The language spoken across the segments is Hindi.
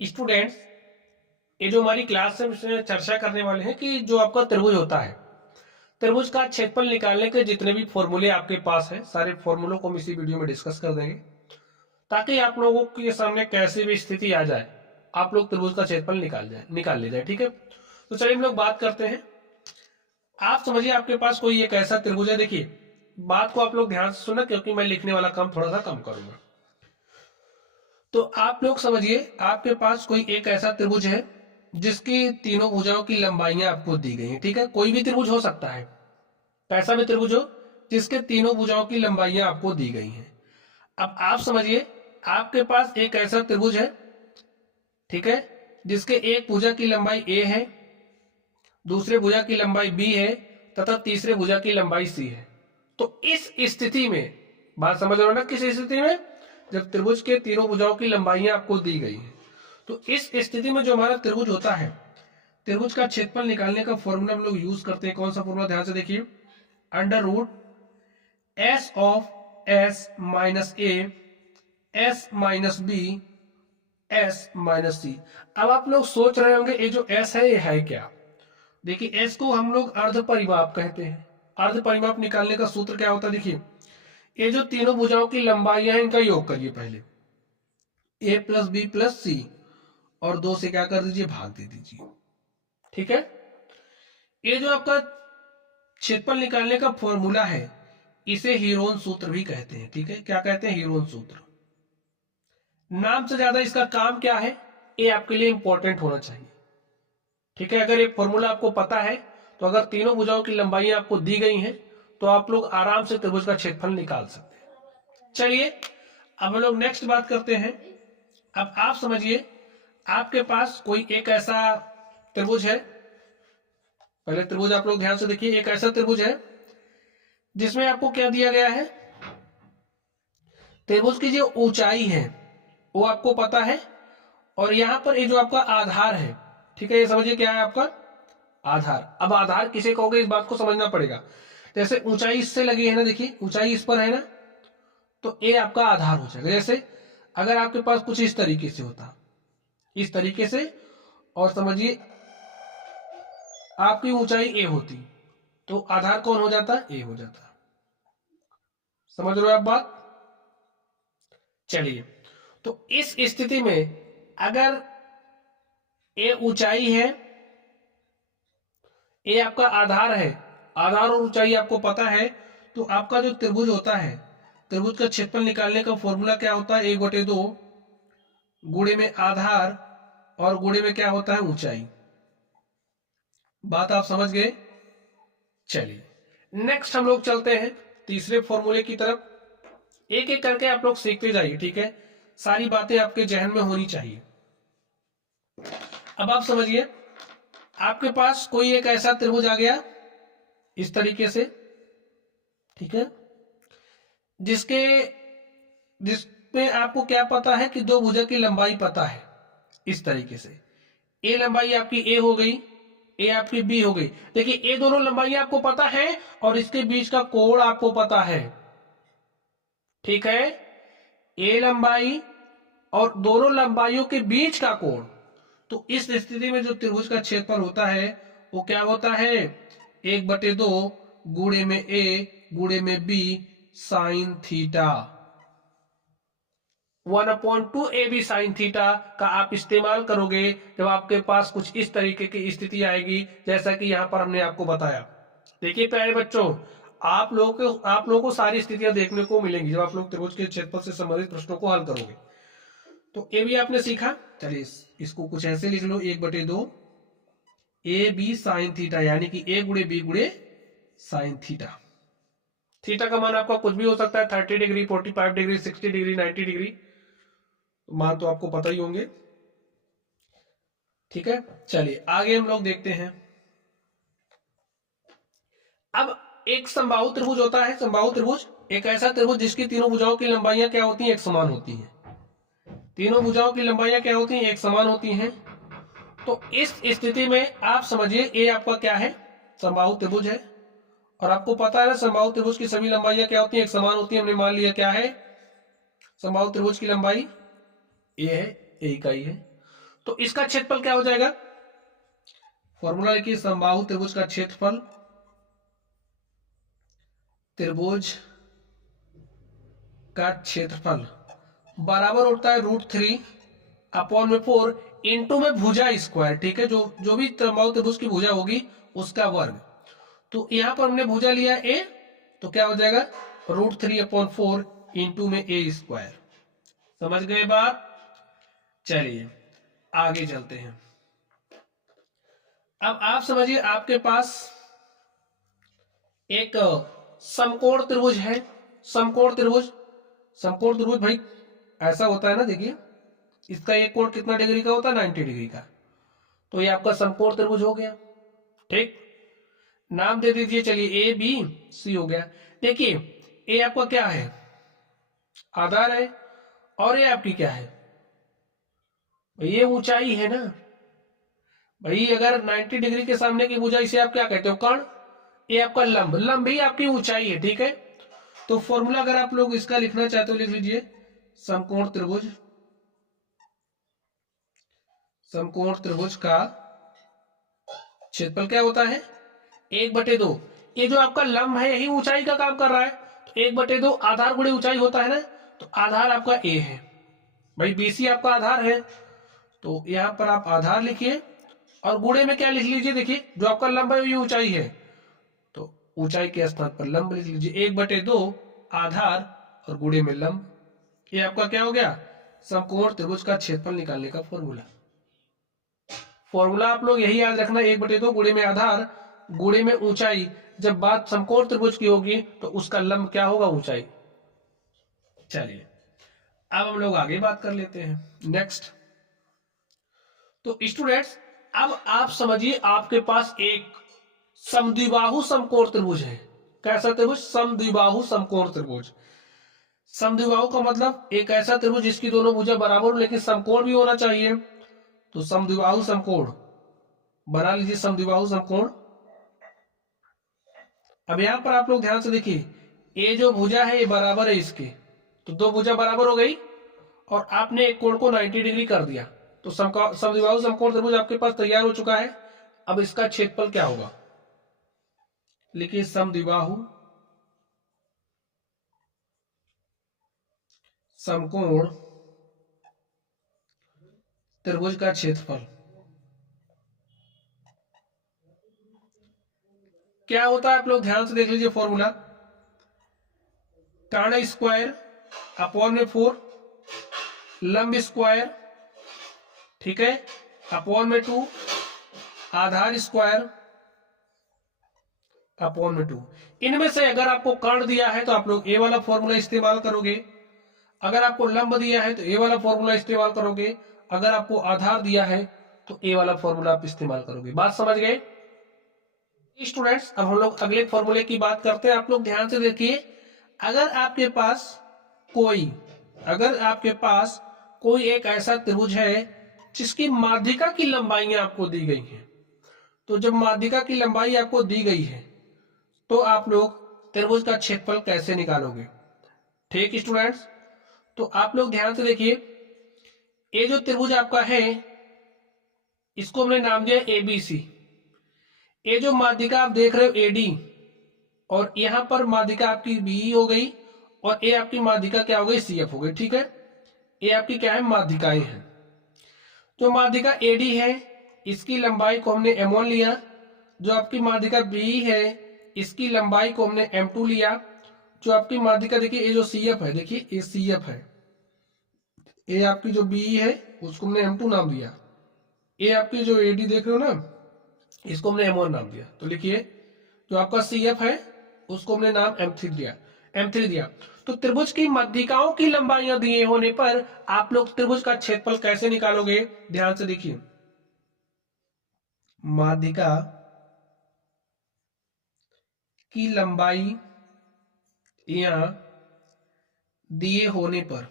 स्टूडेंट्स, ये जो हमारी क्लास है उसमें चर्चा करने वाले हैं कि जो आपका त्रिभुज होता है, त्रिभुज का क्षेत्रफल निकालने के जितने भी फॉर्मूले आपके पास हैं, सारे फॉर्मूलों को हम इसी वीडियो में डिस्कस कर देंगे ताकि आप लोगों के सामने कैसी भी स्थिति आ जाए आप लोग त्रिभुज का क्षेत्रफल निकाल ले जाए। ठीक है, तो चलिए हम लोग बात करते हैं। आप समझिए आपके पास कोई एक ऐसा त्रिभुज है। देखिए, बात को आप लोग ध्यान से सुना क्योंकि मैं लिखने वाला काम थोड़ा सा कम करूंगा। तो आप लोग समझिए आपके पास कोई एक ऐसा त्रिभुज है जिसकी तीनों भुजाओं की लंबाइयां आपको दी गई हैं। ठीक है, कोई भी त्रिभुज हो सकता है, कैसा भी त्रिभुज हो जिसके तीनों भुजाओं की लंबाइयां आपको दी गई हैं। अब आप समझिए आपके पास एक ऐसा त्रिभुज है, ठीक है, जिसके एक भुजा की लंबाई ए है, दूसरे भुजा की लंबाई बी है तथा तीसरे भुजा की लंबाई सी है। तो इस स्थिति में बात समझ रहे हो ना, किस स्थिति में, जब त्रिभुज के तीनों भुजाओं की लंबाइयां आपको दी गई हैं, तो इस स्थिति में जो हमारा त्रिभुज होता है, त्रिभुज का क्षेत्रफल निकालने का फॉर्मूला हम लोग यूज करते हैं। कौन सा फॉर्मूला, ध्यान से देखिए, under root S of S minus A S minus B S minus C. अब आप लोग सोच रहे होंगे ये जो एस है ये है क्या। देखिए, एस को हम लोग अर्ध परिमाप कहते हैं। अर्ध परिमाप निकालने का सूत्र क्या होता है, देखिए, ये जो तीनों भुजाओं की लंबाइयां हैं इनका योग करिए पहले, ए प्लस बी प्लस सी, और 2 से क्या कर दीजिए, भाग दे दीजिए। ठीक है, ये जो आपका क्षेत्रफल निकालने का फॉर्मूला है इसे हीरोन सूत्र भी कहते हैं। ठीक है, क्या कहते हैं, हीरोन सूत्र। नाम से ज्यादा इसका काम क्या है ये आपके लिए इंपॉर्टेंट होना चाहिए। ठीक है, अगर ये फॉर्मूला आपको पता है तो अगर तीनों भुजाओं की लंबाइयां आपको दी गई हैं तो आप लोग आराम से त्रिभुज का क्षेत्रफल निकाल सकते हैं। चलिए अब हम लोग नेक्स्ट बात करते हैं। अब आप समझिए आपके पास कोई एक ऐसा त्रिभुज है, पहले त्रिभुज आप लोग ध्यान से देखिए, एक ऐसा त्रिभुज है जिसमें आपको क्या दिया गया है, त्रिभुज की जो ऊंचाई है वो आपको पता है, और यहां पर ये जो आपका आधार है, ठीक है, ये समझिए क्या है आपका आधार। अब आधार किसे कहोगे इस बात को समझना पड़ेगा। जैसे ऊंचाई इससे लगी है ना, देखिए ऊंचाई इस पर है ना, तो ये आपका आधार हो जाएगा। जैसे अगर आपके पास कुछ इस तरीके से होता, इस तरीके से, और समझिए आपकी ऊंचाई ए होती, तो आधार कौन हो जाता, ए हो जाता। समझ रहे हो आप बात। चलिए, तो इस स्थिति में अगर ए ऊंचाई है, ए आपका आधार है, आधार और ऊंचाई आपको पता है, तो आपका जो त्रिभुज होता है, त्रिभुज का क्षेत्रफल निकालने का फॉर्मूला क्या होता है, 1/2 गुणे में आधार और गुणे में क्या होता है, ऊंचाई। बात आप समझ गए। चलिए नेक्स्ट हम लोग चलते हैं तीसरे फॉर्मूले की तरफ। एक एक करके आप लोग सीखते जाइए, ठीक है, सारी बातें आपके जहन में होनी चाहिए। अब आप समझिए आपके पास कोई एक ऐसा त्रिभुज आ गया इस तरीके से, ठीक है, जिसमें आपको क्या पता है कि दो भुजा की लंबाई पता है इस तरीके से। ए लंबाई आपकी ए हो गई, ए आपकी बी हो गई। देखिए ये दोनों लंबाई आपको पता है और इसके बीच का कोण आपको पता है। ठीक है, ए लंबाई और दोनों लंबाइयों के बीच का कोण। तो इस स्थिति में जो त्रिभुज का क्षेत्रफल होता है वो क्या होता है, 1/2 गुणे में ए गुणे में B sine theta. 1/2 A B sine theta का आप इस्तेमाल करोगे जब आपके पास कुछ इस तरीके की स्थिति आएगी जैसा कि यहां पर हमने आपको बताया। देखिए प्यारे बच्चों, आप लोगों को सारी स्थितियां देखने को मिलेंगी जब आप लोग त्रिभुज के क्षेत्रफल से संबंधित प्रश्नों को हल करोगे। तो ए भी आपने सीखा। चलिए इसको कुछ ऐसे लिख लो, 1/2 ए बी साइन थीटा, यानी कि ए गुणे बी गुणे साइन थीटा। थीटा का मान आपका कुछ भी हो सकता है, 30 डिग्री, 45 डिग्री, 60 डिग्री, 90 डिग्री, मान तो आपको पता ही होंगे। ठीक है, चलिए आगे हम लोग देखते हैं। अब एक समबाहु त्रिभुज होता है। समबाहु त्रिभुज एक ऐसा त्रिभुज जिसकी तीनों भुजाओं की लंबाइयां क्या होती हैं, एक समान होती हैं। तीनों भुजाओं की लंबाइयां क्या होती हैं, एक समान होती हैं। तो इस स्थिति में आप समझिए ये आपका क्या है, समबाहु त्रिभुज है, और आपको पता है ना समबाहु त्रिभुज की सभी लंबाइयां क्या होती हैं, एक समान होती है। हमने मान लिया क्या है, समबाहु त्रिभुज की लंबाई ए है, ए इकाई है। तो इसका क्षेत्रफल क्या हो जाएगा, फॉर्मूला लिखिए, समबाहु त्रिभुज का क्षेत्रफल, त्रिभुज का क्षेत्रफल बराबर होता है √3/4 इंटू में भुजा स्क्वायर, ठीक है, जो भी समबाहु त्रिभुज की भुजा होगी उसका वर्ग। तो यहां पर हमने भुजा लिया a, तो क्या हो जाएगा √3/4 इंटू में a स्क्वायर। समझ गए बात। चलिए आगे चलते हैं। अब आप समझिए आपके पास एक समकोण त्रिभुज है। समकोण त्रिभुज भाई ऐसा होता है ना, देखिए इसका एक कोण कितना डिग्री का होता है, 90 डिग्री का। तो ये आपका समकोण त्रिभुज हो गया। ठीक, नाम दे दीजिए, चलिए ए बी सी हो गया। देखिए ए आपका क्या है, आधार है, और ये आपकी क्या है, ये ऊंचाई है ना भाई। अगर 90 डिग्री के सामने की भुजा, इसे आप क्या कहते हो, कर्ण। ये आपका लंब ही आपकी ऊंचाई है, ठीक है। तो फॉर्मूला अगर आप लोग इसका लिखना चाहते हो लिख लीजिए, समकोण त्रिभुज का क्षेत्रफल क्या होता है 1/2। ये जो आपका लंब है यही ऊंचाई का काम कर रहा है, तो 1/2 आधार गुणे ऊंचाई होता है ना। तो आधार आपका ए है भाई, बीसी आपका आधार है, तो यहां पर आप आधार लिखिए और गुणे में क्या लिख लीजिए, देखिए जो आपका लंब है ये ऊंचाई है, तो ऊंचाई के स्थान पर लंब लिख लीजिए, 1/2 आधार और गुणे में लंब। ये आपका क्या हो गया, समकोण त्रिभुज का क्षेत्रफल निकालने का फॉर्मूला आप लोग यही याद रखना, 1/2 गुणे में आधार गुणे में ऊंचाई। जब बात समकोण त्रिभुज की होगी तो उसका लंब क्या होगा, ऊंचाई। चलिए अब हम लोग आगे बात कर लेते हैं नेक्स्ट। तो स्टूडेंट्स अब आप समझिए आपके पास एक समद्विबाहु समकोण त्रिभुज है। कैसा त्रिभुज, समद्विबाहु समकोण त्रिभुज। समद्विबाहु का मतलब एक ऐसा त्रिभुज जिसकी दोनों भुजा बराबर हो लेकिन समकोण भी होना चाहिए। तो समद्विबाहु समकोण बना लीजिए, समद्विबाहु समकोण। अब यहां पर आप लोग ध्यान से देखिए, ये जो भुजा है ये बराबर है इसके, तो दो भुजा बराबर हो गई और आपने एक कोण को 90 डिग्री कर दिया, तो समद्विबाहु समकोण त्रिभुज आपके पास तैयार हो चुका है। अब इसका क्षेत्रफल क्या होगा, लिखिए समद्विबाहु समकोण त्रिभुज का क्षेत्रफल क्या होता है, आप लोग ध्यान से देख लीजिए फॉर्मूला, कर्ण स्क्वायर अपॉन में 4, लंब स्क्वायर, ठीक है, अपॉन में 2, आधार स्क्वायर अपॉन में 2। इनमें से अगर आपको कर्ण दिया है तो आप लोग ए वाला फॉर्मूला इस्तेमाल करोगे, अगर आपको लंब दिया है तो ए वाला फॉर्मूला इस्तेमाल करोगे, अगर आपको आधार दिया है तो ए वाला फॉर्मूला आप इस्तेमाल करोगे। बात समझ गए स्टूडेंट्स। अब हम लोग अगले फॉर्मूले की बात करते हैं। आप लोग ध्यान से देखिए, अगर आपके पास कोई एक ऐसा त्रिभुज है जिसकी माध्यिका की लंबाइयां आपको दी गई हैं, तो जब माध्यिका की लंबाई आपको दी गई है तो आप लोग त्रिभुज का क्षेत्रफल कैसे निकालोगे। ठीक स्टूडेंट्स, तो आप लोग ध्यान से देखिए, ये जो त्रिभुज आपका है इसको हमने नाम दिया एबीसी। ये जो माध्यिका आप देख रहे हो एडी, और यहां पर माध्यिका आपकी बी हो गई और ये आपकी माध्यिका क्या हो गई, सीएफ हो गई, ठीक है। ये आपकी क्या है, माध्यिकाएं हैं। जो माध्यिका एडी है इसकी लंबाई को हमने m1 लिया, जो आपकी माध्यिका बी है इसकी लंबाई को हमने m2 लिया, जो आपकी माध्यिका देखिए ये जो सीएफ है, देखिए ये सीएफ है, ये आपकी जो बी है उसको हमने m2 नाम दिया, ये आपकी जो एडी देख रहे हो ना इसको हमने m1 नाम दिया। तो लिखिए जो आपका CF है उसको हमने नाम M3 दिया। तो त्रिभुज की माध्यिकाओं की लंबाइयां दिए होने पर आप लोग त्रिभुज का क्षेत्रफल कैसे निकालोगे, ध्यान से देखिए, माध्यिका की लंबाई यहां दिए होने पर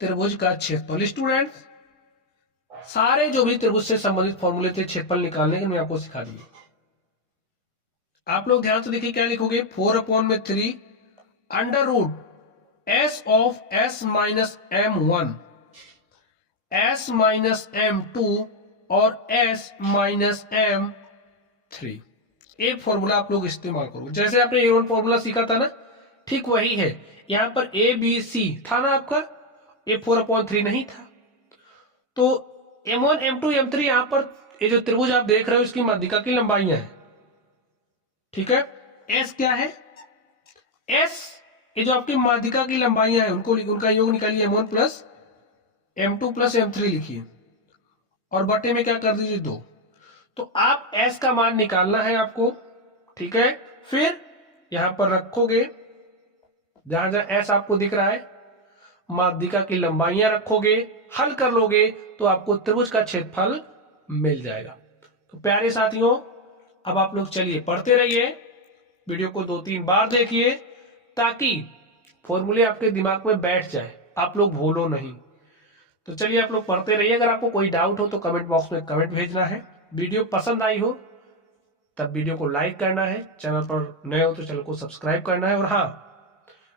त्रिभुज का क्षेत्रफल। स्टूडेंट सारे जो भी त्रिभुज से संबंधित फॉर्मूले थे क्षेत्रफल निकालने के, मैं आपको सिखा दिए। आप लोग ध्यान से देखिए क्या लिखोगे, 4/3 under root S of S minus M one, S minus M two और एस माइनस एम थ्री। एक फॉर्मूला आप लोग इस्तेमाल करो, जैसे आपने ये फॉर्मूला सीखा था ना, ठीक वही है। यहां पर ए बी सी था ना आपका, ए 4/3 नहीं था। तो M1 M2 M3 यहां पर ये जो त्रिभुज आप देख रहे हो इसकी माध्यिका की लंबाइयां हैं, ठीक है। S क्या है? S ये जो आपकी माध्यिका की लंबाइयां हैं उनको उनका योग निकालिए, M1 plus M2 plus M3 लिखिए और बटे में क्या कर दीजिए 2। तो आप S का मान निकालना है आपको, ठीक है। फिर यहां पर रखोगे जहां जहां S आपको दिख रहा है, माध्यिका की लंबाइयां रखोगे, हल कर लोगे तो आपको त्रिभुज का क्षेत्रफल मिल जाएगा। तो प्यारे साथियों, अब आप लोग चलिए पढ़ते रहिए, वीडियो को 2-3 बार देखिए ताकि फॉर्मूले आपके दिमाग में बैठ जाए, आप लोग भूलो नहीं। तो चलिए आप लोग पढ़ते रहिए। अगर आपको कोई डाउट हो तो कमेंट बॉक्स में कमेंट भेजना है। वीडियो पसंद आई हो तब वीडियो को लाइक करना है, चैनल पर नए हो तो चैनल को सब्सक्राइब करना है, और हाँ,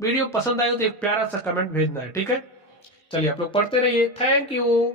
वीडियो पसंद आए तो एक प्यारा सा कमेंट भेजना है, ठीक है। चलिए आप लोग पढ़ते रहिए। Thank you.